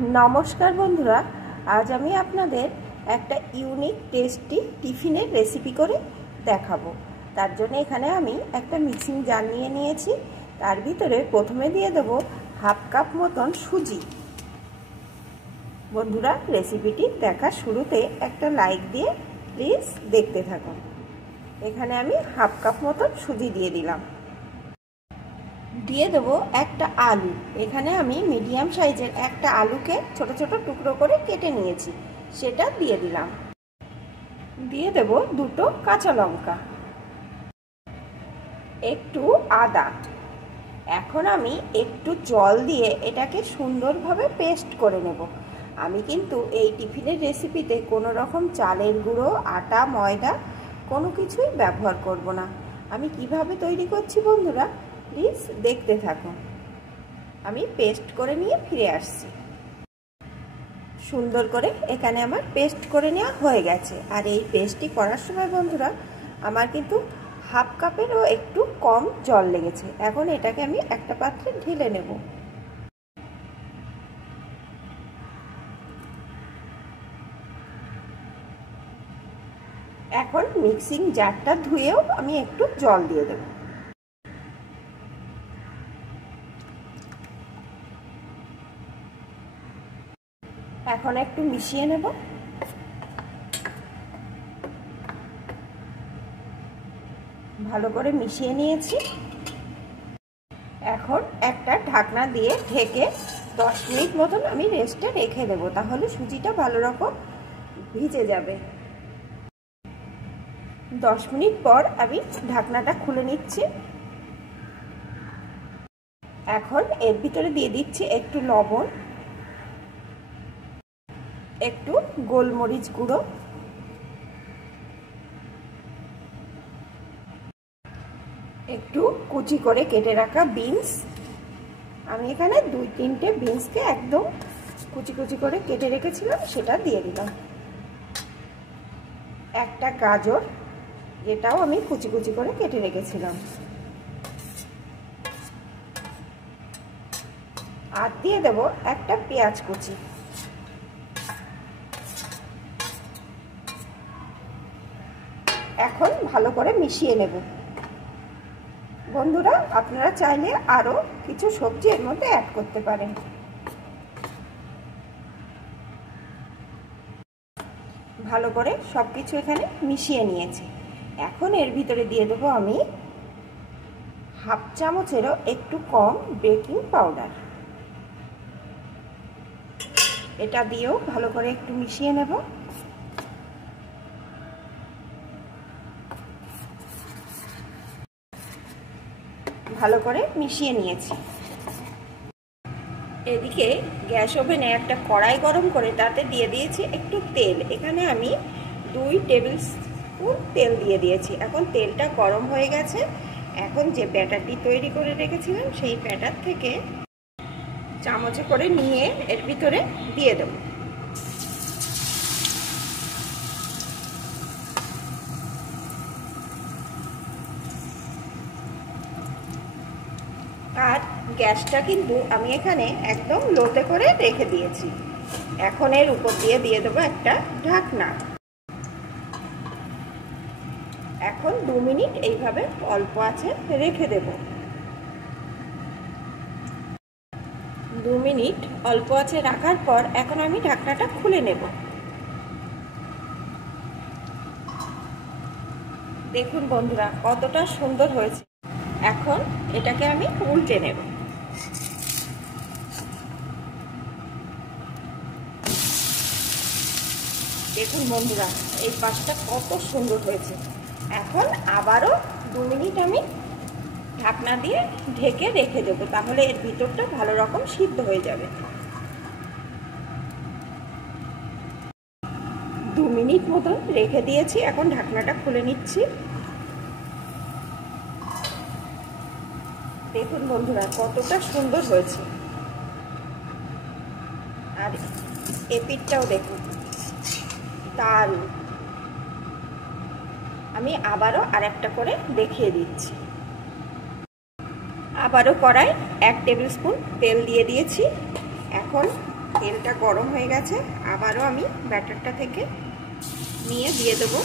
नमस्कार बंधुरा आज आमी आपनादेर एक यूनिक टेस्टी टिफिनेर रेसिपि करे देखाबो। तार जोन्नो एखाने आमी एक मिक्सिंग जार निये नियेछि। तार भितरे प्रथमे दिये देब हाफ कप मतन सुजी। बंधुरा रेसिपिटी देखार शुरूते एक लाइक दिए प्लिज देखते थाकुन। एखाने आमी हाफ कप मतन सुजी दिए दिलाम। दिए देव एक आलू। एखाने आमी मीडियम साइजेर एक आलू के छोटो छोटो टुकरो करे केटे नियेछि, सेटा दिए दिलाम। दिए देव दुटो काँचा लंका, एकटू आदा। एखन आमी एकटू जल दिए एटाके सुंदरभावे पेस्ट करे नेब। आमी किन्तु एई टिफिनेर रेसिपिते कोनो रकम चालेर गुঁড়ো आटा मयदा कोनो किछुई व्यवहार करब ना। आमी किभाबे तैरी करछि बंधुरा प्लिज देखते थाकुन। आमी पेस्ट करे निये फिरे आसछि। सुंदर करे एखाने आमार पेस्ट करे नेওয়া হয়ে গেছে। আর এই পেস্টটি করার সময় বন্ধুরা আমার কিন্তু হাফ কাপেরও একটু কম জল লেগেছে। এখন এটাকে আমি একটা পাত্রে ঢেলে নেব। এখন মিক্সিং জারটা ধুয়েও আমি একটু জল দিয়ে দেব। এখন একটু মিশিয়ে নেব। ভালো করে মিশিয়ে নিয়েছি। এখন একটা ঢাকনা দিয়ে ঢেকে 10 মিনিট মতন আমি রেস্টে রেখে দেব, তাহলে সুজিটা ভালো রকম ভিজে যাবে। 10 মিনিট পর আমি ঢাকনাটা খুলে নিচ্ছি। এখন এর ভিতরে দিয়ে দিচ্ছি একটু লবণ, একটু গোলমরিচ গুঁড়ো, একটু কুচি করে কেটে রাখা বিনস। আমি এখানে 2-3টে বিনসকে একদম কুচি কুচি করে কেটে রেখেছিলাম, সেটা দিয়ে দিলাম। একটা গাজর, যেটাও আমি কুচি কুচি করে কেটে রেখেছিলাম। আর দিয়ে দেব একটা পেঁয়াজ কুচি। এখন ভালো করে মিশিয়ে নেব। বন্ধুরা আপনারা চাইলে আরো কিছু সবজি এর মধ্যে অ্যাড করতে পারেন। ভালো করে সবকিছু এখানে মিশিয়ে নিয়েছি। এখন এর ভিতরে দিয়ে দেব আমি হাফ চামচেরও একটু কম বেকিং পাউডার। এটা দিয়েও ভালো করে একটু মিশিয়ে নেব। ভালো করে মিশিয়ে নিয়েছি। এদিকে গ্যাস ওভেনে একটা কড়াই গরম করে তাতে দিয়ে দিয়েছি একটু তেল। এখানে আমি 2 টেবিল স্পুন তেল দিয়ে দিয়েছি। এখন তেলটা গরম হয়ে গেছে। এখন যে ব্যাটারটি তৈরি করে রেখেছিলাম সেই ব্যাটার থেকে চামচে করে নিয়ে এর ভিতরে দিয়ে দেব। আর গ্যাসটা কিন্তু আমি এখানে একদম লোতে করে রেখে দিয়েছি। এখন এর উপর দিয়ে দিয়ে দেবো একটা ঢাকনা। এখন 2 মিনিট এইভাবে অল্প আঁচে রেখে দেব। 2 মিনিট অল্প আঁচে রাখার পর এখন আমি ঢাকনাটা খুলে নেব। দেখুন বন্ধুরা কতটা সুন্দর হয়েছে। এখন এটাকে আমি উল্টে নেব। দেখুন বন্ধুরা এই পাশটা কত সুন্দর হয়েছে। এখন আবারও 2 মিনিট আমি ঢাকনা দিয়ে ঢেকে রেখে দেবো, তাহলে এর ভিতরটা ভালো রকম সিদ্ধ হয়ে যাবে। 2 মিনিট মতো রেখে দিয়েছি। এখন ঢাকনাটা খুলে নিচ্ছি। দেখুন বন্ধুরা কতটা সুন্দর হয়েছে। আর এপিঠটাও দেখুন দারুণ। আমি আবারও আরেকটা করে দেখিয়ে দিচ্ছি। আবারও কড়াই 1 টেবিল স্পুন তেল দিয়ে দিয়েছি। এখন তেলটা গরম হয়ে গেছে, আবারও আমি ব্যাটারটা থেকে নিয়ে দিয়ে দেবো।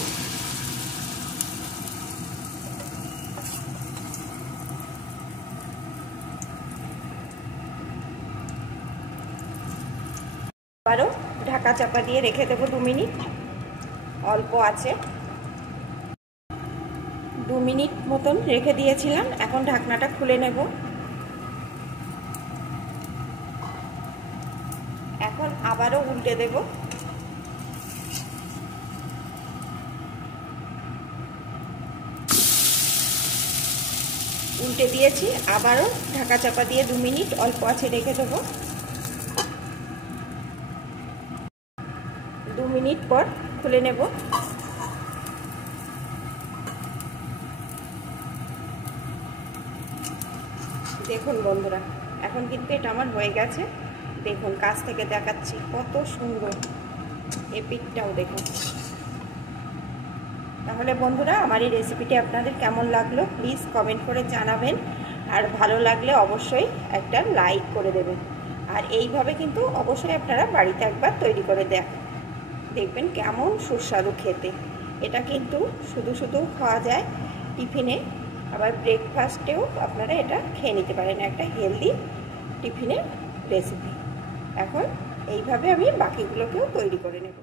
আবারও ঢাকা চাপা দিয়ে রেখে দেবো 2 মিনিট। অল্প আছে 2 মিনিট মতন রেখে দিয়েছিলাম। এখন ঢাকনাটা খুলে নেব। এখন আবারও উল্টে দেব। উল্টে দিয়েছি, আবারও ঢাকা চাপা দিয়ে 2 মিনিট অল্প আছে রেখে দেবো। 2 মিনিট পর খুলে নেব। দেখুন বন্ধুরা, এখন কিন্তু এটা আমার হয়ে গেছে। দেখুন কাছ থেকে দেখাচ্ছি কত সুন্দর, এপিকটাও দেখুন। তাহলে বন্ধুরা, আমার এই রেসিপিটি আপনাদের কেমন লাগলো প্লিজ কমেন্ট করে জানাবেন। আর ভালো লাগলে অবশ্যই একটা লাইক করে দেবেন। আর এইভাবে কিন্তু অবশ্যই আপনারা বাড়িতে একবার তৈরি করে দেখবেন কেমন সুস্বাদু খেতে। এটা কিন্তু শুধু শুধু খাওয়া যায় টিফিনে, আবার ব্রেকফাস্টেও আপনারা এটা খেয়ে নিতে পারেন। একটা হেলদি টিফিনের রেসিপি। এখন এইভাবে আমি বাকিগুলোকেও তৈরি করে নেব।